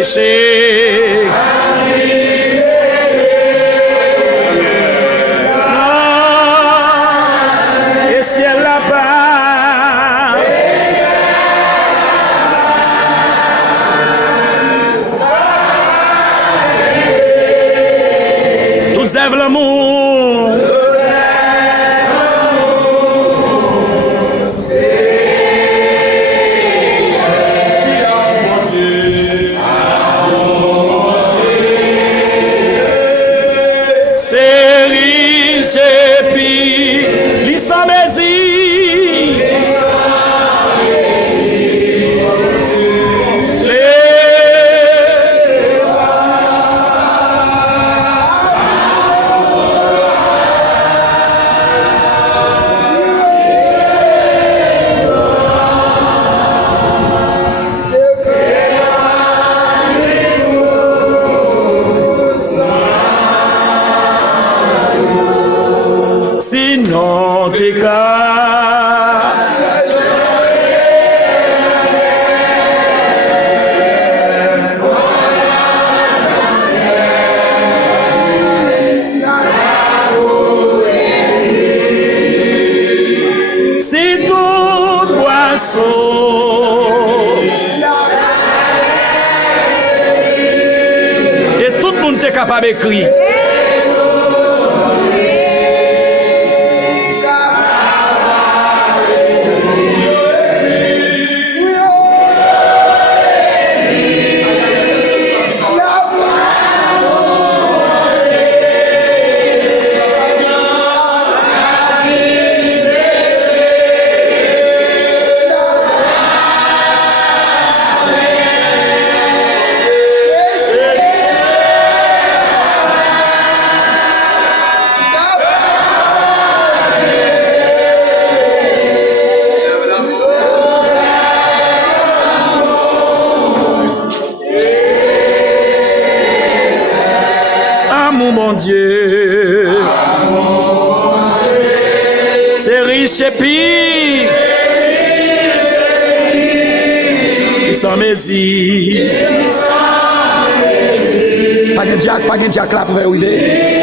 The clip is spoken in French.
péché. Et ciel là-bas. Toutes œuvres l'amour. C'est riche et puis l'issamésie. Sinon t'es cas. C'est toute boisson. Et tout le monde est capable d'écrire. Mon Dieu, c'est riche et puis sans mesure. Pas de Jack là pour arriver.